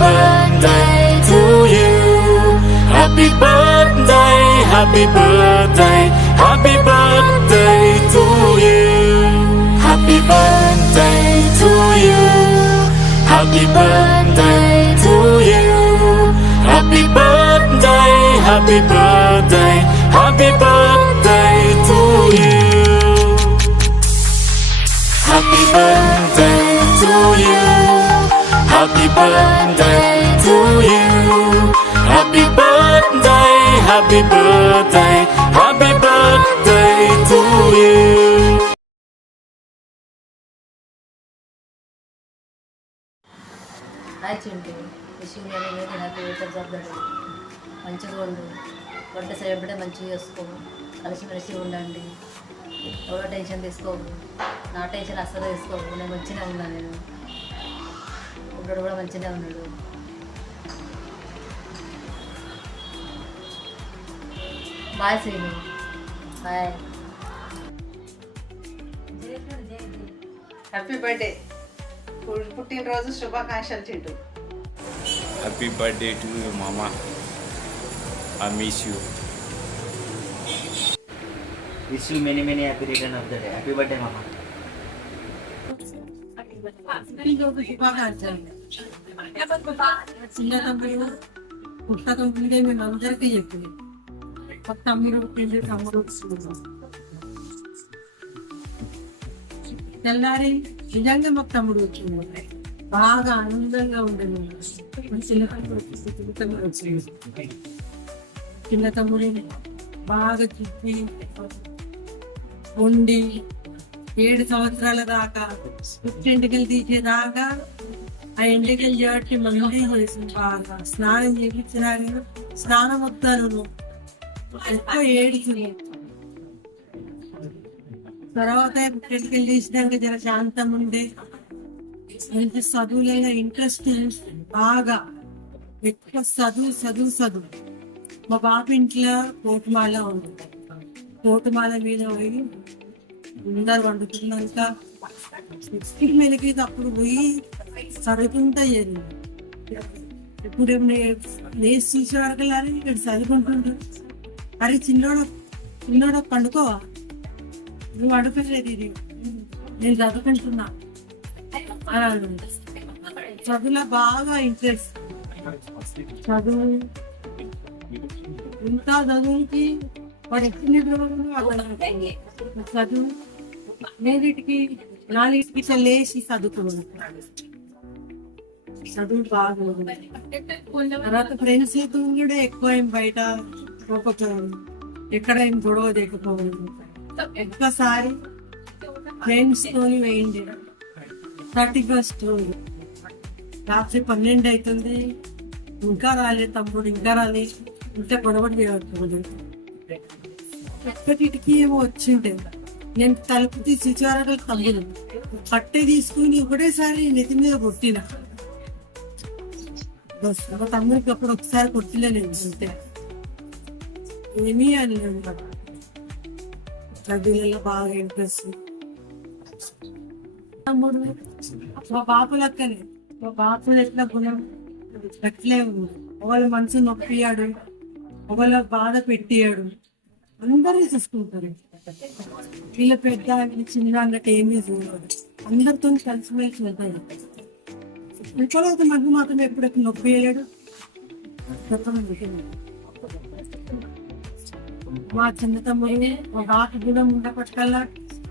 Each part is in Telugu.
birthday to you. Happy birthday, happy birthday, happy birthday to you. Happy birthday to you. Happy birthday to you. Happy birthday, happy birthday, happy birthday to you. Happy birthday to you. Happy birthday to you. Happy birthday, happy birthday, happy birthday to you. Hi Chintu, wishing నేను happy returns of the day. మంచిగా ఉండు, వంట చేయబడే మంచిగా చేసుకో, కలిసిమెలిసి ఉండండి. ఎవరో టెన్షన్ తీసుకోవు, నా టెన్షన్ అస్సలు తీసుకోవు. నేను మంచిగా ఉన్నా, నేను ఇప్పుడు కూడా మంచిగా ఉన్నాడు. Bye Srinu, bye. Happy birthday, పుట్టినరోజు శుభాకాంక్షలు Chintu. Happy birthday to you, Mama. I miss you. Wish you many happy return of the day. Happy birthday, Mama. శుభాకాంక్షలు. చిన్న తమ్ముడు పుస్తకం మీదే మేము అందరికీ చెప్పింది. తమ్ముడు పెళ్లి తమ్ముడు తెల్లారి నిజంగా మాకు తమ్ముడు వచ్చింది. బాగా ఆనందంగా ఉండేది. చిన్న తమ్ముడు బాగా చుట్టి వండి 7 సంవత్సరాల దాకా పుట్టింటికలు తీసేదాకా ఆ ఎంటికలు చేపట్టి మళ్ళీ బాగా స్నానం చేయించినా స్నానం వస్తాను ఎక్కువ ఏడుచుని. తర్వాత పుట్టింటికలు తీసినాక జర శాంతం ఉండే, ఎంత చదువులైన ఇంట్రెస్ట్ బాగా ఎక్కువ చదువు. మా బాబు ఇంట్లో కోటుమాల ఉంది. కోటుమాల మీద పోయి అందరు వండుకున్నాక 60 మీదకి అప్పుడు పోయి చదువుకుంటా అయ్యేది. ఇప్పుడు లేచి చూసే వరకు లారీ ఇక్కడ చదువుకుంటుంటారు. అరే చిన్నోడు పండుకోవా, నువ్వు అడుగులేదు, ఇది నేను చదువుకుంటున్నా. చదువులో బాగా ఇంట్రెస్ట్. చదువు ఇంత చదువుకి వాడు ఎక్కిన చదువు 4 లేచి చదువుకోవాలి. చదువు బాగా. తర్వాత ఫ్రెండ్స్ కూడా ఎక్కువ ఏం బయట పోకపోవడం, ఎక్కడ ఏం గొడవ చేయకపోవడం. ఒక్కసారి ఫ్రెండ్స్ తోని వేయండి 31st రోజు రాత్రి 12 అవుతుంది, ఇంకా రాలేదు తమ్ముడు, ఇంకా రాలేదు, ఇంకా గొడవడి చేయవచ్చు. ఒక్కటికి ఏమో వచ్చిండే, నేను తలుపు తీసి చూచారా తమ్ముడు పట్టే తీసుకుని ఒకటేసారి నెత్తి మీద కొట్టిన. బస్ మా తమ్ముడికి అప్పుడు ఒకసారి కొట్టిలే, నేను అంతే, ఏమీ అని చదువులలో బాగా ఇంట్రెస్ట్. తమ్ముడు మా బాపు లెక్కనే, మా బాపు ఎట్లా గుణం అట్లే ఉంది. ఒకళ్ళ మనసు నొప్పియాడు, ఒకళ్ళ బాధ పెట్టియాడు, అందరినీ చూసుకుంటారు. వీళ్ళ పెద్ద చిన్న అన్నట్టు ఏమీ చూడదు, అందరితో కలిసిమెలిసి ఉంటారు. ఇంట్లో మనకు మాత్రం ఎప్పుడైతే నొప్పి వేయడు. మా చిన్న తమ్ముడు మా బాపు గుణం ఉండపట్కల్లా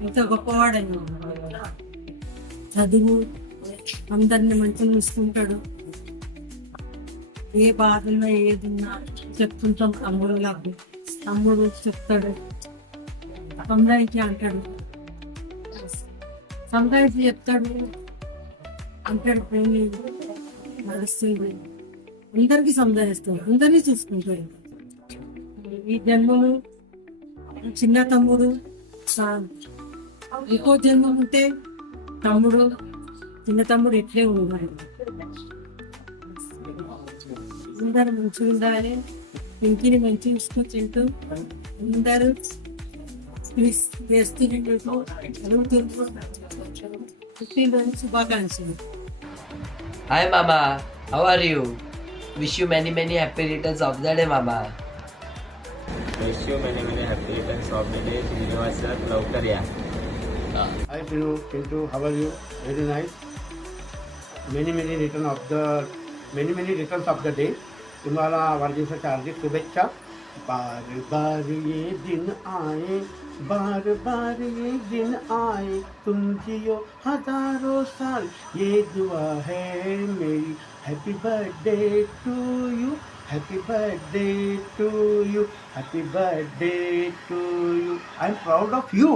ఇంత గొప్పవాడని. చదువు, అందరిని మంచిగా చూసుకుంటాడు. ఏ బాధన్నా ఏదున్నా చెప్తుంటాం తమ్ముడు నాకు. తమ్ముడు చెప్తాడు, సందాయించి అంటాడు, సందాయించి చెప్తాడు అంటాడు. ప్రేమి నడుస్తుంది, అందరికీ సందాయిస్తాడు, అందరినీ చూసుకుంటాడు. ఈ జన్మము చిన్న తమ్ముడు, ఇంకో జన్మం ఉంటే తమ్ముడు చిన్న తమ్ముడు ఎట్లే ఉన్నాడు. అందరూ మంచిగా ఉండాలి, ఇంటిని మంచిగా చూసుకొని తింటూ అందరూ పుట్టినరోజు శుభాకాంక్షలు. Hi Baba, How are you? Wish you many happy returns of the day, Mama. Wish you many happy returns of the day. Srinivas sir, लवकर या. Hi Pintu, how are you? Very nice. Many returns of the day. तुम्हाला वाढदिवसाच्या हार्दिक शुभेच्छा. बार बार ये दिन आए, बार बार ये दिन आए, तुम जियो हजारों साल, ये दुआ है मेरी. Happy birthday to you, happy birthday to you, happy birthday to you. I am proud of you.